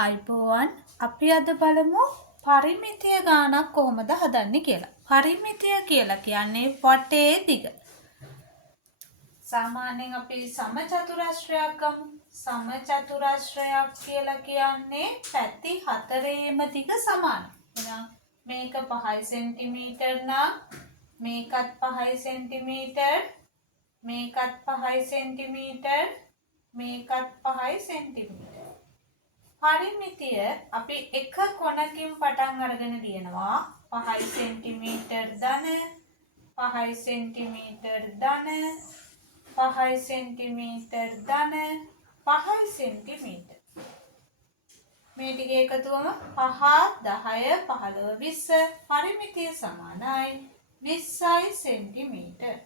ආයිබෝවන් අපි අද බලමු පරිමිතිය ගානක් කොහොමද හදන්නේ කියලා. පරිමිතිය කියලා කියන්නේ වටේ දිග. සාමාන්‍යයෙන් අපි සමචතුරස්‍රයක් ගමු. සමචතුරස්‍රයක් කියලා කියන්නේ පැති හතරේම දිග සමානයි. එහෙනම් මේක 5 සෙන්ටිමීටර් නම් මේකත් 5 සෙන්ටිමීටර් මේකත් 5 සෙන්ටිමීටර් මේකත් 5 සෙන්ටිමීටර්. පරිමිතිය අපි එක කොනකින් පටන් අරගෙන ලියනවා 5 සෙන්ටිමීටර් ධන 5 සෙන්ටිමීටර් ධන 5 සෙන්ටිමීටර් ධන 5 සෙන්ටිමීටර් මේ ටික එකතුවම 5 10 15 20 පරිමිතිය සමානයි 20 සෙන්ටිමීටර්.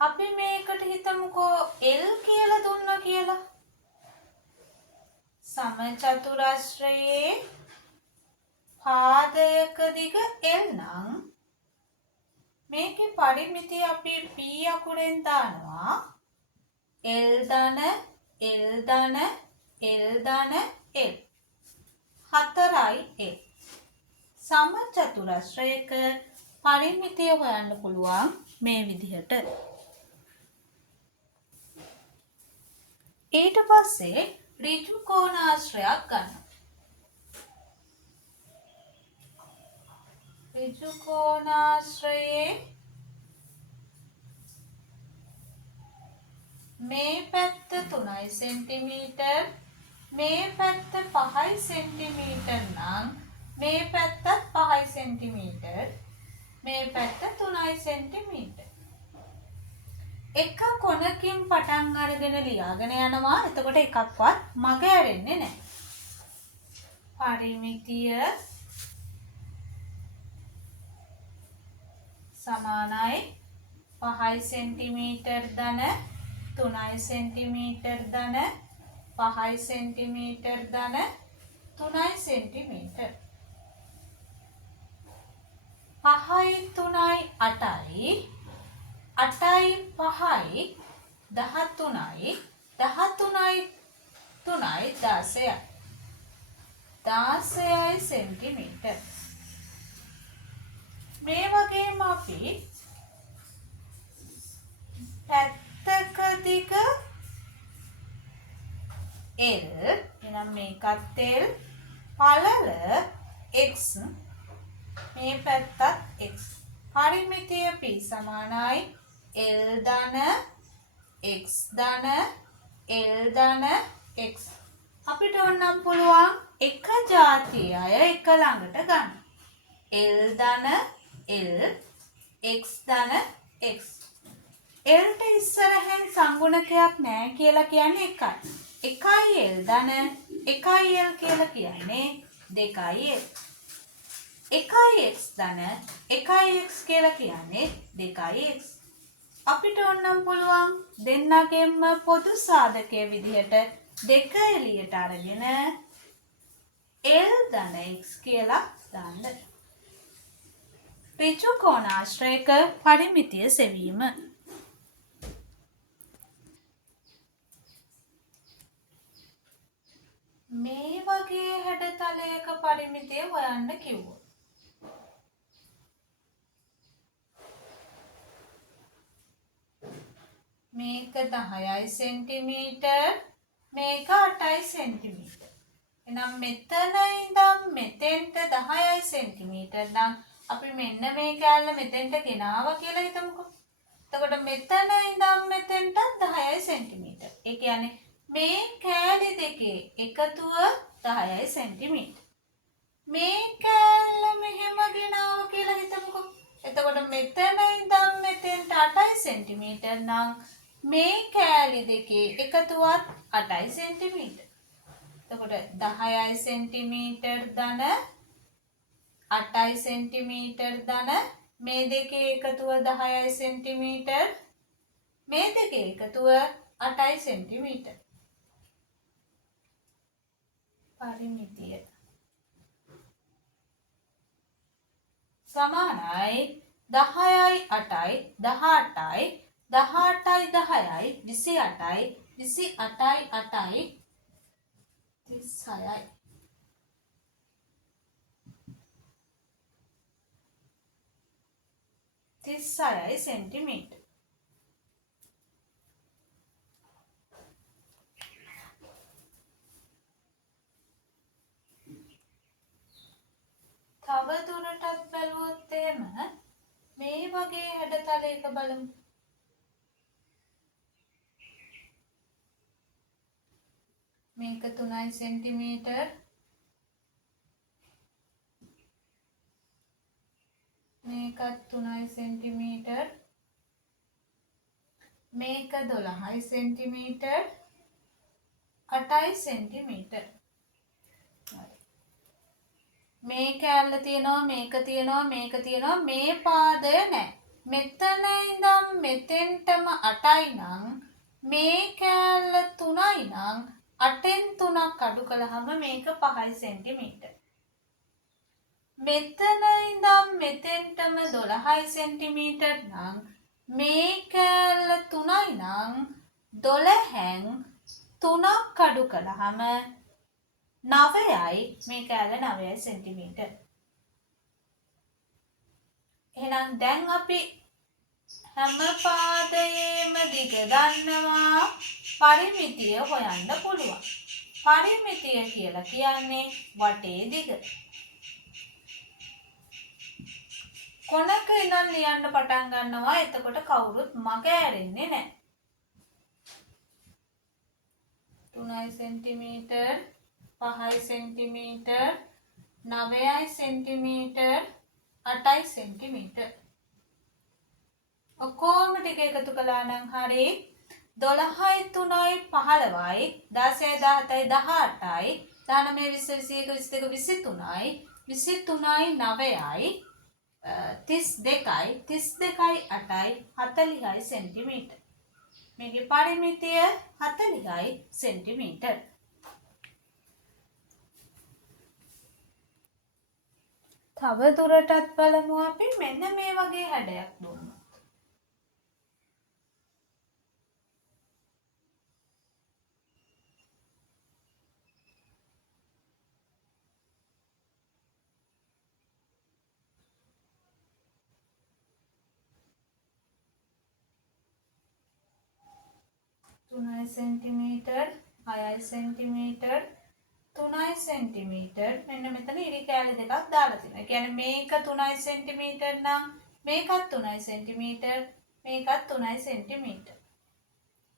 අපි මේකට හිතමුකෝ L කියලා දුන්නා කියලා. සමචතුරස්‍රයේ පාදයක දිග L නම් මේකේ පරිමිතිය අපි P අකුරෙන් දානවා L ධන L ධන L ධන L 4යි L. සමචතුරස්‍රයක පරිමිතිය හොයන්න පුළුවන් මේ විදිහට. ඊට පස්සේ ඍජු කෝණාශ්‍රයක් ගන්න. ඍජු කෝණාශ්‍රයේ මේ පැත්ත 3 සෙන්ටිමීටර් මේ පැත්ත 5 සෙන්ටිමීටර් නම් මේ පැත්තත් 5 සෙන්ටිමීටර් මේ පැත්ත 3 සෙන්ටිමීටර්. එක කොනකින් පටන් අරගෙන ලියාගෙන යනවා. එතකොට එකක්වත් මග ඇරෙන්නේ නැහැ. පරිමිතිය සමානයි 5 සෙන්ටිමීටර් ධන 3 සෙන්ටිමීටර් ධන 5 සෙන්ටිමීටර් ධන 3 සෙන්ටිමීටර්. 5යි 3යි 8යි 8යි 5යි 13යි 13යි 3යි 16යි 16යි සෙන්ටිමීටර්. මේ වගේම අපි පැත්තක දිග L එනම් මේකත් L පළල x මේ පැත්තත් x. පරිමිතිය P සමානයි L ධන x ධන L ධන x. අපිට ඕනම් පුළුවන් එක ජාතිය අය එක ළඟට ගන්න. L ධන L x ධන x. L ට ඉස්සරහෙන් සංගුණකයක් නැහැ කියලා කියන්නේ එකයි. එකයි L ධන එකයි L කියලා කියන්නේ 2යි L. එකයි x ධන එකයි x කියලා කියන්නේ 2යි x. අපිට ඕනම් පුළුවන් දෙන්නගෙන්ම පොදු සාධකයේ විදිහට 2 එළියට අරගෙන L ධන x කියලා දාන්න. ඍජු කෝණාශ්‍රයක පරිමිතිය සෙවීම. මේ වගේ හැඩතලයක පරිමිතිය හොයන්න කිව්වොත් මේක 10යි සෙන්ටිමීටර් මේක 8යි සෙන්ටිමීටර්. එහෙනම් මෙතන ඉඳන් මෙතෙන්ට 10යි සෙන්ටිමීටර් නම් අපි මෙන්න මේ කැල්ල මෙතෙන්ට ගෙනාවා කියලා හිතමුකෝ. එතකොට මෙතන ඉඳන් මෙතෙන්ට 10යි සෙන්ටිමීටර්. ඒ කියන්නේ මේ කැලි දෙකේ එකතුව 10යි සෙන්ටිමීටර්. මේ කැල්ල මෙහෙම ගෙනාවා කියලා හිතමුකෝ. එතකොට මෙතන ඉඳන් මෙතෙන්ට 8යි සෙන්ටිමීටර් නම් මේ කෑලි දෙකේ එකතුවත් 8යි සෙන්ටිමීටර්. එතකොට 10යි සෙන්ටිමීටර් ධන 8යි සෙන්ටිමීටර් ධන මේ දෙකේ එකතුව 10යි සෙන්ටිමීටර් මේ දෙකේ එකතුව 8යි සෙන්ටිමීටර්. පරිමිතිය සමානයි 10යි 8යි 18යි 18යි 10යි 28යි 28යි 8යි 36යි. 36යි සෙන්ටිමීටර්. තව දුරටත් බැලුවොත් එහෙම මේ වගේ හැඩතලයක බලමු. මේක 3 සෙන්ටිමීටර්. මේකත් 3 සෙන්ටිමීටර්. මේක 12 සෙන්ටිමීටර්. 8 සෙන්ටිමීටර්. මේ කෑල්ල තියෙනවා, මේක තියෙනවා, මේක තියෙනවා. මේ පාදය නැහැ. මෙතන ඉඳන් මෙතෙන්ටම 8යි නම් මේ කෑල්ල 3යි නම් 8න් 3ක් අඩු කළාම මේක 5 සෙන්ටිමීටර්. මෙතන ඉඳන් මෙතෙන්ටම 12 සෙන්ටිමීටර් නම් මේ කෑල්ල 3යි නම් 12න් 3ක් අඩු කළාම 9යි. මේ කෑල්ල 9 සෙන්ටිමීටර්. එහෙනම් දැන් අපි හැම පාදයේම දිග ගන්නවා. පරිමිතිය හොයන්න පුළුවන්. පරිමිතිය කියලා කියන්නේ වටේ දිග. කොනක ඉඳන් ලියන්න පටන් ගන්නවා. එතකොට කවුරුත් මග ඇරෙන්නේ නැහැ. 3 සෙන්ටිමීටර්, 5 සෙන්ටිමීටර්, 9 සෙන්ටිමීටර්, 8 සෙන්ටිමීටර්. ඔක්කොම ටික එකතු කළා නම් හරි 12යි 3යි 15යි 16යි 17යි 18යි 19 20 21 22යි 23යි 9යි 32යි 8යි 40යි සෙන්ටිමීටර්. මේකේ පරිමිතිය 40යි සෙන්ටිමීටර්. තව දුරටත් බලමු අපි මෙන්න මේ වගේ හැඩයක් දුන්නොත්. තුනයි සෙන්ටිමීටර්, 6යි සෙන්ටිමීටර්, 3යි සෙන්ටිමීටර්. මෙන්න මෙතන ඉරි කෑලි දෙකක් දාලා තියෙනවා. ඒ කියන්නේ මේක 3යි සෙන්ටිමීටර් නම් මේකත් 3යි සෙන්ටිමීටර්, මේකත් 3යි සෙන්ටිමීටර්.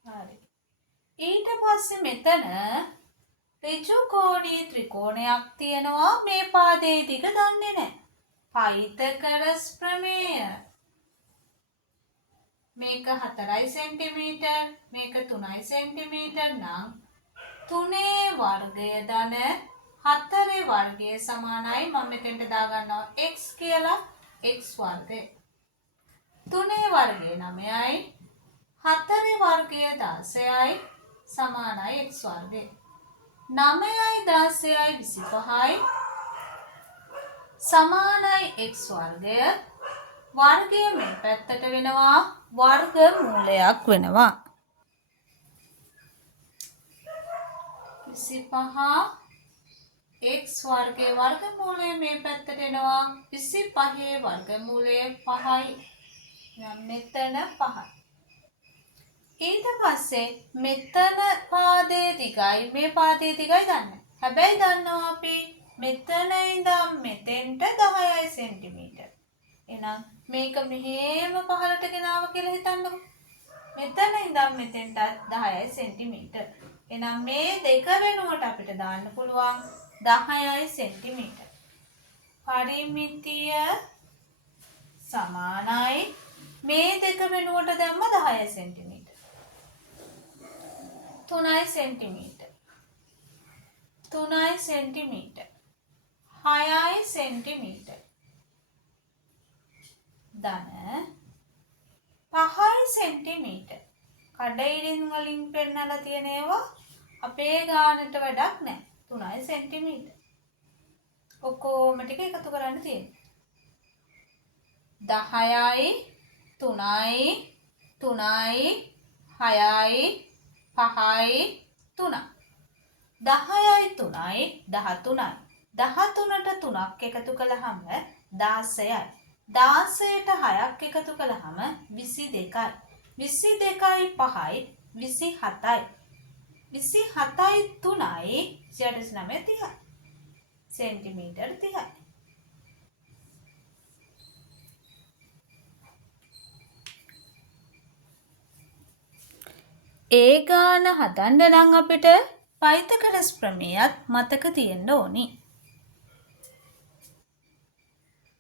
හරි. ඊට පස්සේ මෙතන ඍජු කෝණීය ත්‍රිකෝණයක් තියෙනවා. මේ පාදයේ දිග දන්නේ නැහැ. පයිතගොරස් ප්‍රමේය. මේක 4යි සෙන්ටිමීටර්, මේක 3යි සෙන්ටිමීටර් නම් 3 වර්ගය ධන 4 වර්ගය සමානයි. මම මෙතෙන්ට දාගන්නවා x කියලා. x වර්ගය 3 වර්ගය 9යි, 4 වර්ගය 16යි සමානයි x වර්ගය. 9යි 16යි 25යි සමානයි x වර්ගය. වර්ගය මේ පැත්තට වෙනවා, වර්ග මූලයක් වෙනවා. 25 x වර්ගයේ වර්ගමූලය මේ පැත්තට එනවා. 25 වර්ගමූලය 5යි. නම් මෙතන 5යි. ඊට පස්සේ මෙතන පාදයේ දිගයි මේ පාදයේ දිගයි දන්නේ. හැබැයි දන්නවා අපි මෙතන ඉඳන් මෙතෙන්ට 10යි සෙන්ටිමීටර්. එහෙනම් මේක මෙහෙම පහළට ගෙනාව කියලා හිතන්නකෝ. මෙතන ඉඳන් මෙතෙන්ට 10යි සෙන්ටිමීටර්. එහෙනම් මේ දෙක වෙනුවට අපිට දාන්න පුළුවන් 10යි සෙන්ටිමීටර්. පරිමිතිය සමානයි මේ දෙක වෙනුවට දැම්ම 10යි සෙන්ටිමීටර්. 3යි සෙන්ටිමීටර්. 3යි සෙන්ටිමීටර්. 6යි සෙන්ටිමීටර්. ධන 5යි සෙන්ටිමීටර්. කඩයිරින් වලින් පෙන්නලා තියෙන ඒවා අපේ ගානට වැඩක් නැහැ. 3යි සෙන්ටිමීටර්. ඔක්කොම ටික එකතු කරන්න තියෙනවා. 10යි 3යි 3යි 6යි 5යි 3යි 10යි 3යි 13යි. 13ට 3ක් එකතු කළාම 16යි. 16ට 6ක් එකතු කළාම 22යි. 22යි 5යි 27යි. 27යි 3යි 29යි 30යි. සෙන්ටිමීටර් 30යි. ඒ ගාන හදන්න නම් අපිට පයිතගරස් ප්‍රමේයත් මතක තියෙන්න ඕනි.